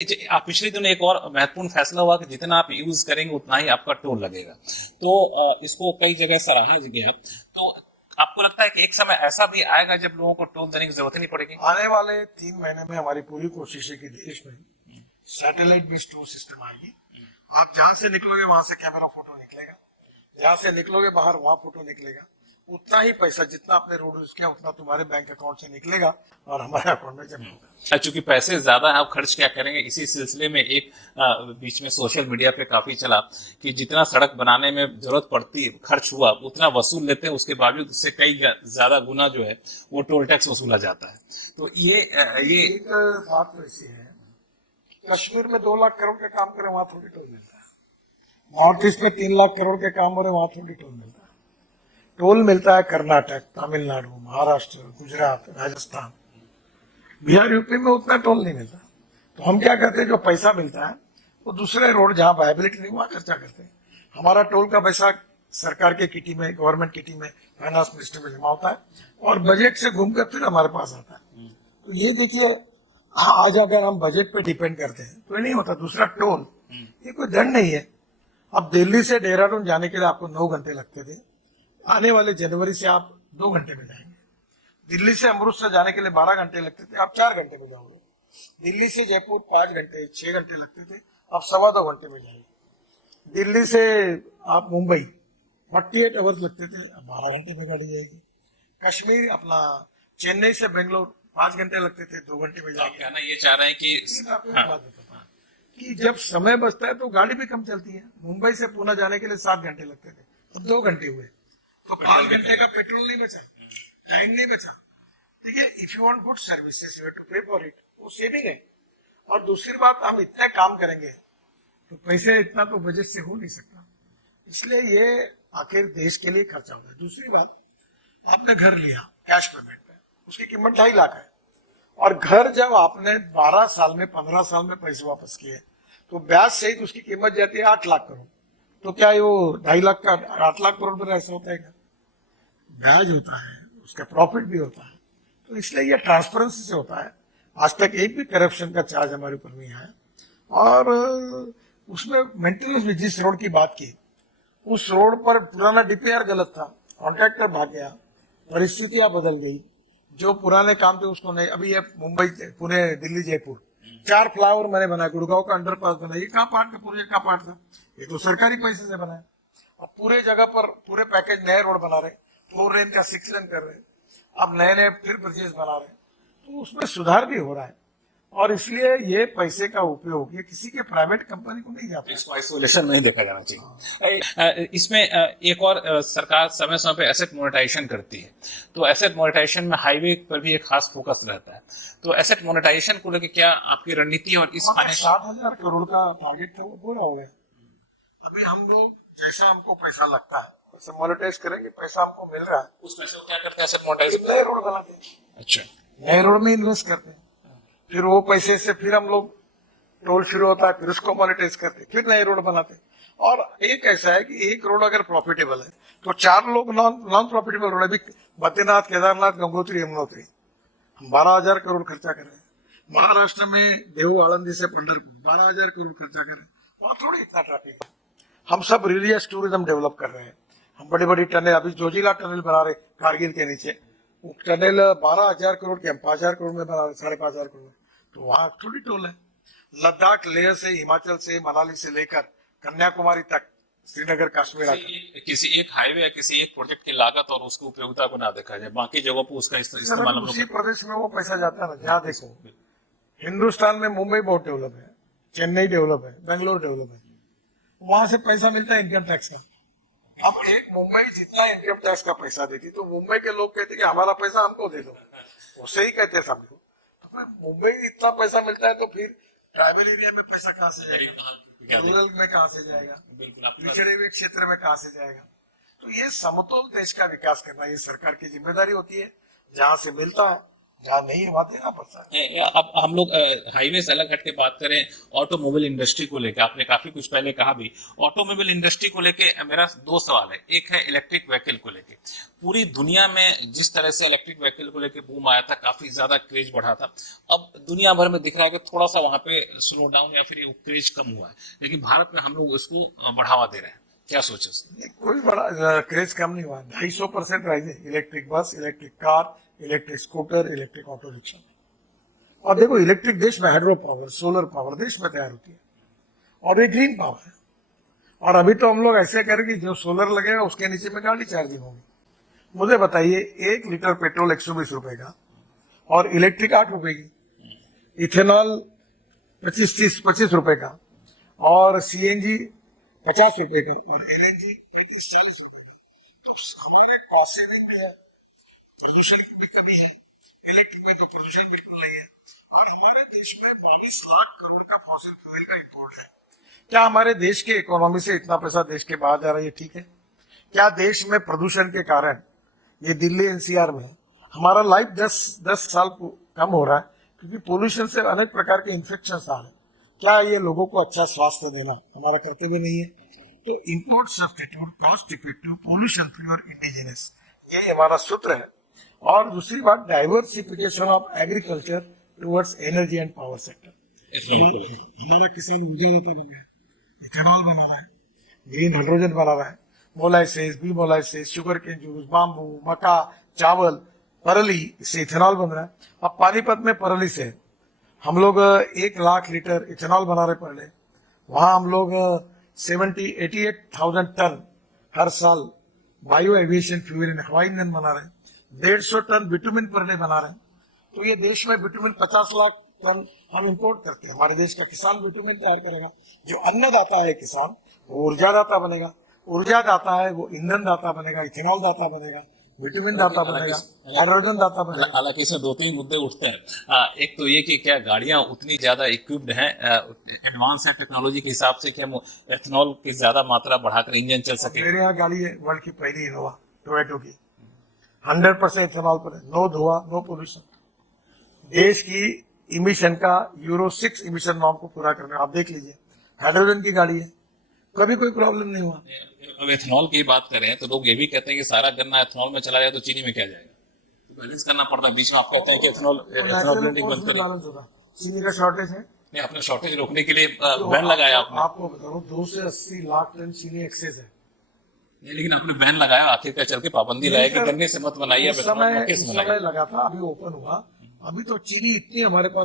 पिछले दिनों एक और महत्वपूर्ण फैसला हुआ कि जितना आप यूज करेंगे उतना ही आपका टोल लगेगा। तो इसको कई जगह सराहा गया। तो आपको लगता है कि एक समय ऐसा भी आएगा जब लोगों को टोल देने की जरूरत ही नहीं पड़ेगी? आने वाले 3 महीने में हमारी पूरी कोशिश है कि देश में सैटेलाइट बेस्ड टोल सिस्टम आएगी। आप जहां से निकलोगे वहां से कैमरा फोटो निकलेगा, जहां से निकलोगे बाहर वहां फोटो निकलेगा। उतना ही पैसा जितना आपने रोड यूज किया उतना तुम्हारे बैंक अकाउंट से निकलेगा और हमारे अकाउंट में जमा होगा। चूंकि पैसे ज्यादा है, आप खर्च क्या करेंगे? इसी सिलसिले में एक बीच में सोशल मीडिया पे काफी चला कि जितना सड़क बनाने में जरूरत पड़ती है, खर्च हुआ उतना वसूल लेते हैं, उसके बावजूद उससे कई ज्यादा गुना जो है वो टोल टैक्स वसूला जाता है। तो ये एक बात तो ऐसी है, कश्मीर में 2 लाख करोड़ का काम करे वहां थोड़ी टोल मिलता है, नॉर्थ ईस्ट में 3 लाख करोड़ के काम हो रहे वहां थोड़ी टोल मिलता है। टोल मिलता है कर्नाटक, तमिलनाडु, महाराष्ट्र, गुजरात, राजस्थान, बिहार, यूपी में उतना टोल नहीं मिलता। तो हम क्या करते हैं, जो पैसा मिलता है वो दूसरे रोड जहां वायबिलिटी नहीं वहां खर्चा करते हैं। हमारा टोल का पैसा सरकार के किटी में, गवर्नमेंट किटी में, फाइनेंस मिनिस्टर में जमा होता है और बजट से घूमकर फिर हमारे पास आता है। तो ये देखिए, आज अगर हम बजट पे डिपेंड करते हैं तो ये नहीं होता। दूसरा टोल, ये कोई दंड नहीं है। अब दिल्ली से देहरादून जाने के लिए आपको 9 घंटे लगते थे, आने वाले जनवरी से आप 2 घंटे में जाएंगे। दिल्ली से अमृतसर जाने के लिए 12 घंटे लगते थे, आप 4 घंटे में जाओगे। दिल्ली से जयपुर 5 घंटे 6 घंटे लगते थे, आप 2.25 घंटे में जाएंगे। दिल्ली से आप मुंबई 48 आवर्स लगते थे, अब 12 घंटे में गाड़ी जाएगी। कश्मीर अपना चेन्नई से बेंगलोर 5 घंटे लगते थे, 2 घंटे में जाएंगे। कहना ये चाह रहे हैं कि कि जब समय बचता है तो गाड़ी भी कम चलती है। मुंबई से पुणे जाने के लिए 7 घंटे लगते थे, अब 2 घंटे हुए, तो 5 घंटे का पेट्रोल नहीं बचा, टाइम नहीं बचा। देखिए, if you want good services you have to pay for it, वो सेविंग है। और दूसरी बात, हम इतने काम करेंगे तो पैसे इतना तो बजट से हो नहीं सकता, इसलिए ये आखिर देश के लिए खर्चा होता है। दूसरी बात, आपने घर लिया कैश पेमेंट पे, उसकी कीमत 2.5 लाख है, और घर जब आपने 12 साल में 15 साल में पैसे वापस किए तो ब्याज सहित उसकी कीमत जाती है 8 लाख करोड़। तो क्या वो 2.5 लाख का 8 लाख करोड़ पर ऐसा होता है क्या? ब्याज होता है, उसका प्रॉफिट भी होता है। तो इसलिए ये ट्रांसपेरेंसी से होता है। आज तक एक भी करप्शन का चार्ज हमारे ऊपर नहीं आया। और उसमें मेंटेनेंस भी, जिस रोड की बात की, उस रोड पर पुराना डीपीआर गलत था, कॉन्ट्रैक्टर भाग गया, परिस्थितियां बदल गई, जो पुराने काम थे उसको नहीं। अभी ये मुंबई, पुणे, दिल्ली, जयपुर 4 फ्लाईओवर मैंने बनाया, गुड़गांव का अंडरपास बनाया, ये कहाँ पार्ट का, पूरे का पार्ट था, ये तो सरकारी पैसे से बनाया। अब पूरे जगह पर पूरे पैकेज नए रोड बना रहे, 4 लेन का 6 लेन कर रहे, अब नए नए फिर ब्रिजेस बना रहे, तो उसमें सुधार भी हो रहा है। और इसलिए ये पैसे का उपयोग ये किसी के प्राइवेट कंपनी को नहीं जाता, इसको आइसोलेशन नहीं देखा जाना चाहिए। इसमें एक और सरकार समय समय पे एसेट मोनेटाइजेशन करती है, तो एसेट मोनेटाइजेशन में हाईवे पर भी एक खास फोकस रहता है। तो एसेट मोनेटाइजेशन को लेकर क्या आपकी रणनीति है? और इस 60,000 करोड़ का टारगेट था वो पूरा हो गया। अभी हम लोग जैसा हमको पैसा लगता है वैसे मोनेटाइज करेंगे, पैसा हमको मिल रहा है, उस पैसे को क्या करते हैं? एसेट मोनेटाइजेशन, नए रोड बनाते हैं। अच्छा, नए रोड में इन्वेस्ट करते हैं, फिर वो पैसे से फिर हम लोग, टोल शुरू होता है, फिर उसको मोनेटाइज करते, फिर नए रोड बनाते। और एक ऐसा है कि एक रोड अगर प्रॉफिटेबल है तो 4 लोग नॉन प्रॉफिटेबल रोड, अभी बद्रीनाथ, केदारनाथ, गंगोत्री, यमुनोत्री, हम 12,000 करोड़ खर्चा कर रहे हैं। महाराष्ट्र में देहू, आळंदी से पंढरपुर 12,000 करोड़ खर्चा कर रहे हैं, वहां थोड़ी इतना ट्रैफिक है। हम सब रिलीजियस टूरिज्म डेवलप कर रहे हैं, हम बड़ी बड़ी टनल, अभी जोजिला टनल बना रहे कारगिल के नीचे, वो टनल 12,000 करोड़ के हम 5,000 करोड़ में बना रहे, 5,500 करोड़, तो वहां थोड़ी टोल है। लद्दाख, लेह से, हिमाचल से, मनाली से लेकर कन्याकुमारी तक, श्रीनगर, कश्मीर, किसी एक हाईवे या किसी एक प्रोजेक्ट की लागत और उसकी उपयोगिता को ना देखा जाए, बाकी जगहों पर उसका इस्तेमाल उसी प्रदेश में वो पैसा जाता है ना। जहाँ देखो, हिंदुस्तान में मुंबई बहुत डेवलप है, चेन्नई डेवलप है, बेंगलोर डेवलप है, वहां से पैसा मिलता है इनकम टैक्स का। अब एक मुंबई जितना इनकम टैक्स का पैसा देती तो मुंबई के लोग कहते कि हमारा पैसा हमको दे दो, वो सही कहते सब लोग। तो मुंबई इतना पैसा मिलता है तो फिर ट्राइबल एरिया में पैसा कहाँ से जाएगा, रूरल में कहाँ से जाएगा, पिछड़े हुए क्षेत्र में कहाँ से जाएगा। तो ये समतोल देश का विकास करना ये सरकार की जिम्मेदारी होती है। जहां से मिलता है जहाँ नहीं है वहां देना पड़ता है। अब हम लोग हाईवे से अलग हट के बात करें ऑटोमोबाइल इंडस्ट्री को लेकर, आपने काफी कुछ पहले कहा भी। ऑटोमोबाइल इंडस्ट्री को लेके मेरा दो सवाल है। एक है इलेक्ट्रिक व्हीकल को लेके, पूरी दुनिया में जिस तरह से इलेक्ट्रिक व्हीकल को लेके बूम आया था, काफी ज्यादा क्रेज बढ़ा था, अब दुनिया भर में दिख रहा है कि थोड़ा सा वहां पे स्लो डाउन या फिर क्रेज कम हुआ है, लेकिन भारत में हम लोग इसको बढ़ावा दे रहे हैं। क्या सोचे? कोई बड़ा क्रेज कम नहीं हुआ, 250% राइज है electric bus, electric car, electric scooter, electric auto rickshaw. और देखो इलेक्ट्रिक देश में हाइड्रो पावर, सोलर पावर देश में तैयार होती है और ये ग्रीन पावर है। और अभी तो हम लोग ऐसे करें कि जो सोलर लगेगा उसके नीचे में गाड़ी चार्जिंग होगी। मुझे बताइए 1 लीटर पेट्रोल 120 रुपए का और इलेक्ट्रिक 8 रुपए की, इथेनॉल 25 रुपए का और सीएनजी 50 रुपए का और एलएनजी 35-40 रुपए का। तो हमारे कॉस्ट सेविंग भी है, प्रदूषण की भी कमी है, इलेक्ट्रिक में तो प्रदूषण बिल्कुल नहीं है। और हमारे देश में 22 लाख करोड़ का फॉसिल फ्यूल का इंपोर्ट है। क्या हमारे देश की इकोनॉमी से इतना पैसा देश के बाहर जा रहा है? ठीक है। क्या देश में प्रदूषण के कारण ये दिल्ली एनसीआर में हमारा लाइफ 10 साल कम हो रहा है क्योंकि पोल्यूशन से अनेक प्रकार के इन्फेक्शन आ रहे हैं? क्या ये लोगों को अच्छा स्वास्थ्य देना हमारा कर्तव्य नहीं है? तो import substitute, cost effective, pollution free और इंडिजिनस, ये हमारा सूत्र है। और दूसरी बात, diversification of agriculture towards energy and power sector. हमारा किसान ऊर्जादाता बन गया, इथेनॉल बना रहा है, ग्रीन हाइड्रोजन बना रहा है, molasses, B molasses, sugar cane juice, bamboo, मक्का, चावल, परली, इससे इथेनॉल बन रहा है। अब पानीपत में परली से हम लोग 1 लाख लीटर इथेनॉल बना रहे पहले, वहां हम लोग 88,000 टन हर साल बायो एविएशन फ्यूल हवाई ईंधन बना रहे हैं, 150 टन बिटुमिन पर डे बना रहे हैं। तो ये देश में बिटुमिन 50 लाख टन हम इंपोर्ट करते हैं। हमारे देश का किसान बिटुमिन तैयार करेगा। जो अन्नदाता है किसान, वो ऊर्जादाता बनेगा, ऊर्जादाता है वो ईंधन दाता बनेगा, इथेनॉल दाता बनेगा, विटामिन दाता बनेगा, हाइड्रोजन दाता बनेगा। हालांकि इसमें 2-3 मुद्दे उठते हैं। एक तो ये कि क्या गाड़ियां उतनी ज्यादा इक्विप्ड हैं, एडवांस है टेक्नोलॉजी के हिसाब से कि हम एथेनॉल की ज्यादा मात्रा बढ़ाकर इंजन चल सके? मेरे यहाँ गाड़ी है वर्ल्ड की पहली इनोवा टोयोटो की, 100% एथेनॉल पर है, नो धुआं, नो पोल्यूशन। देश की इमिशन का यूरो 6 इमिशन नॉर्म को पूरा करना, आप देख लीजिए। हाइड्रोजन की गाड़ी है, कभी कोई प्रॉब्लम नहीं हुआ। अब एथेनॉल की बात करें तो लोग ये भी कहते हैं कि सारा गन्ना एथेनॉल में चला जाए तो चीनी में क्या जाएगा, तो बैलेंस करना पड़ता है। बीच में आप कहते हैं कि एथेनॉल ब्लेंडिंग बंद करें, चीनी का शॉर्टेज है। नहीं, आपने शॉर्टेज रोकने के लिए बैन लगाया आपने। आपको बताऊं 2 से 80 लाख टन चीनी एक्सेस है। नहीं, लेकिन आपने बैन लगाया, आखिरकार चल के पाबंदी लगाई कि गन्ने से मत बनाइए, समय लगा था, अभी ओपन हुआ। अभी तो चीनी इतनी हमारे पास